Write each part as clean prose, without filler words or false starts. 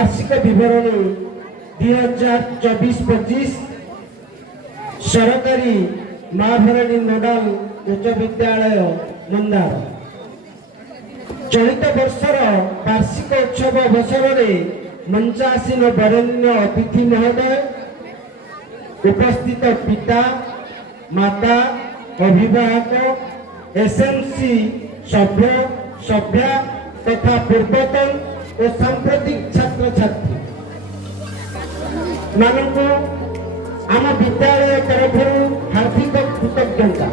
वार्षिक विवरणी 2024-25 सरकारी महाभरणी नोडाल उच्च विद्यालय मंदार चलित वर्षर वार्षिक उत्सव अवसर में मंचासीन वरेण्य अतिथि महोदय उपस्थित पिता माता अभिभावक एसएमसी सभ्य सभ्या तथा पूर्वतन और सांप्रतिक छात्र छात्री मानू आम विद्यालय तरफ हार्दिक कृतज्ञता।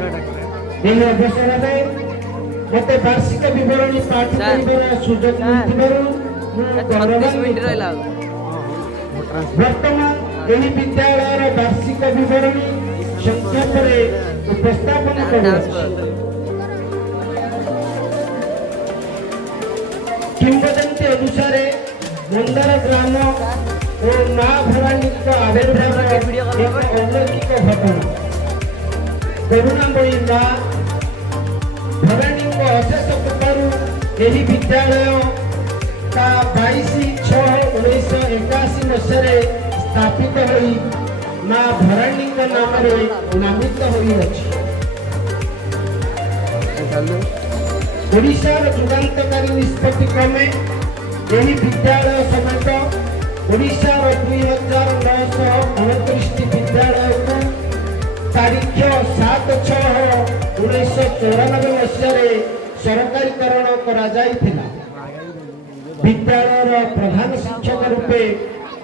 यह अवसर में मत वार्षिक विवरणी पाठ कर सुजोग वर्तमान यही विद्यालय वार्षिक विवरणी संक्षेप उपस्थापन कर किंवदंती अनुसार मंदार ग्राम और माँ भवानी आविर्भाव एक अलौकिक घटना। करुणामयी माँ भवानी अशेष कृपारू यही विद्यालय का 22/6/1981 मसीह स्थापित होई माँ भवानी नाम नामित होइछि। ओडिशार जुगान्तकारी निष्पत्ति क्रमे यही विद्यालय समेत ओडिशार 2929 विद्यालय को तारीख 7/6/1994 मसीह सरकारीकरण करा जाइथिला। विद्यालय प्रधान शिक्षक रूपे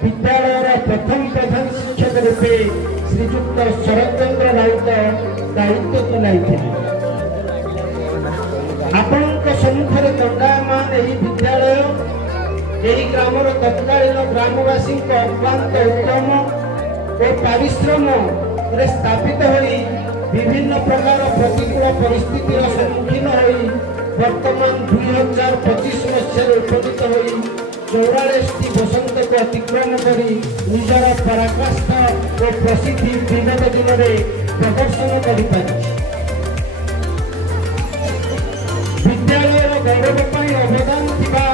विद्यालय प्रथम प्रधान शिक्षक रूपे श्रीजुक्त शरदचंद्र राउत दायित्व तुलाइथिले। आपणक सम्मुखरे दंडायमान यही विद्यालय यही ग्रामर तत्कालीन ग्रामवासी अक्लांत उद्यम और परिश्रम स्थापित होई विभिन्न प्रकार प्रतिकूल परिस्थितिर सम्मुखीन होई वर्तमान 2025 मसीह उपनीत होई 44टी बसंत को अतिक्रम करी निजर पराकाष्ठा और प्रसिद्धि विगत दिन में प्रदर्शन करि पारिछि। विद्यालय गौरव पाई अवदान थिबा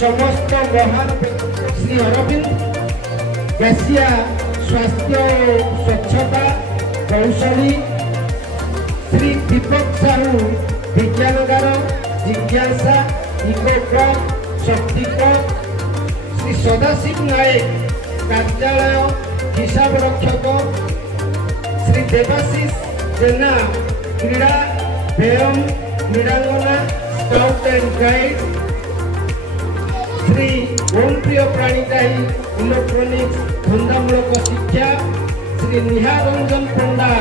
समस्त महान श्री अरविंद गैसिया स्वास्थ्य स्वच्छता कौशली श्री दीपक साहू विज्ञानगार जिज्ञासा इको क्लब शक्ति क्लब श्री सदाशिव नायक कार्यालय हिसाब रक्षक श्री देवाशीष जेना क्रीड़ा व्यायाम क्रीड़ांगना scout and guide Shri Om प्रिय प्राणीग्राही इलेक्ट्रोनिक्स धंदामूलक शिक्षा श्री निहार रंजन पंडा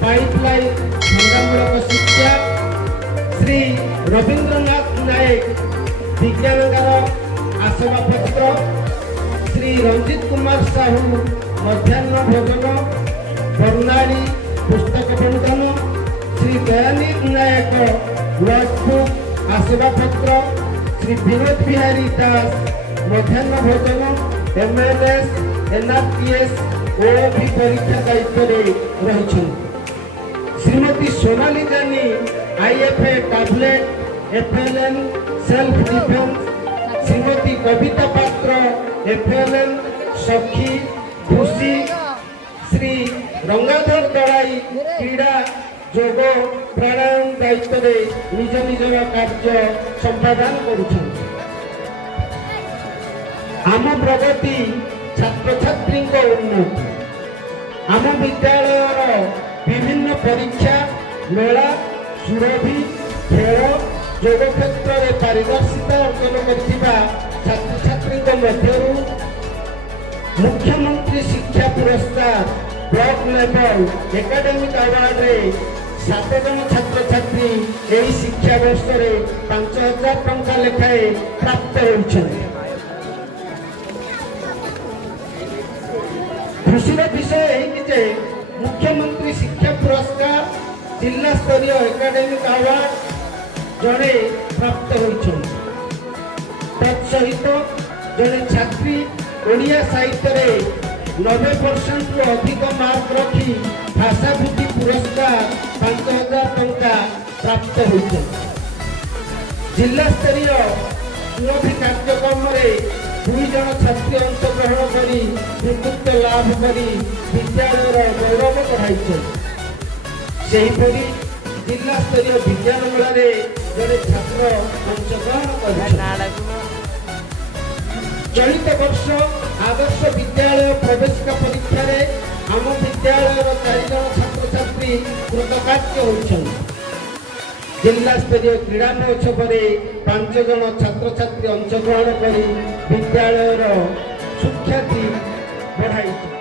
पाइपलाइन धंदामूलक शिक्षा श्री रवींद्रनाथ नायक विज्ञानगार आसबाबपत्र श्री रंजित कुमार साहू मध्याह्न भोजन बर्णाली पुस्तक बंधन श्री दयानीत नायक नोटबुक आसबाबपत्र श्री विनोद बिहारी दास मध्याह्न भोजन एमएलएस एनआरटीएस ओबी परीक्षा दायित्व रही। Shrimati Sonali Jani IFA tablet FLN self defence Shrimati Kavita Patra FLN सखी खुशी श्री रंगाधर दड़ाई क्रीड़ा जोग प्राणायाम दायित्व निज निजर कार्य संपादन करुछन। आम प्रगति छात्र छात्री उन्नति आम विद्यालय विभिन्न परीक्षा मेला सुरभि खेल जोग क्षेत्र में पारदर्शिता अर्जन करथिबा छात्र छात्री मध्य मुख्यमंत्री शिक्षा पुरस्कार ब्लॉक लेवल एकेडमिक अवार्ड रे 7 जन छात्र छात्री यही शिक्षा वर्ष में 5,000 टंका लेखाए प्राप्त होइछन। खुशी विषय है मुख्यमंत्री शिक्षा पुरस्कार जिला स्तरीय एकेडमिक अवार्ड जड़े प्राप्त होइछन। तत्सहित जड़े छात्री ओडिया साहित्य रे 90% रु अधिक मार्क रखी भाषा बुद्धि पुरस्कार 5,000 टंका प्राप्त होइछन। जिला स्तरीय सुरभि कार्यक्रम रे ଦୁଇ ଜଣ ଛାତ୍ରୀ ଅଂଶଗ୍ରହଣ କରି କୃତିତ୍ୱ ଲାଭ କରି ବିଦ୍ୟାଳୟର ଗୌରବ ବଢ଼ାଇଛନ୍ତି। ସେହିପରି ଜିଲ୍ଲା ସ୍ତରୀୟ ବିଜ୍ଞାନ ମେଳାରେ ଜଣେ ଛାତ୍ର ଅଂଶଗ୍ରହଣ କରିଛନ୍ତି। ଚଳିତ ବର୍ଷ ଆଦର୍ଶ ବିଦ୍ୟାଳୟ ପ୍ରବେଶିକା ପରୀକ୍ଷାରେ ଆମ ବିଦ୍ୟାଳୟର 4 ଜଣ ଛାତ୍ରଛାତ୍ରୀ କୃତକାର୍ଯ୍ୟ ହୋଇଛନ୍ତି। ଜିଲ୍ଲା ସ୍ତରୀୟ କ୍ରୀଡ଼ା ମହୋତ୍ସବରେ 5 ଜଣ ଛାତ୍ରଛାତ୍ରୀ ଅଂଶଗ୍ରହଣ କରି ବିଦ୍ୟାଳୟର ସୁଖ୍ୟାତି ବଢ଼ାଇଛନ୍ତି।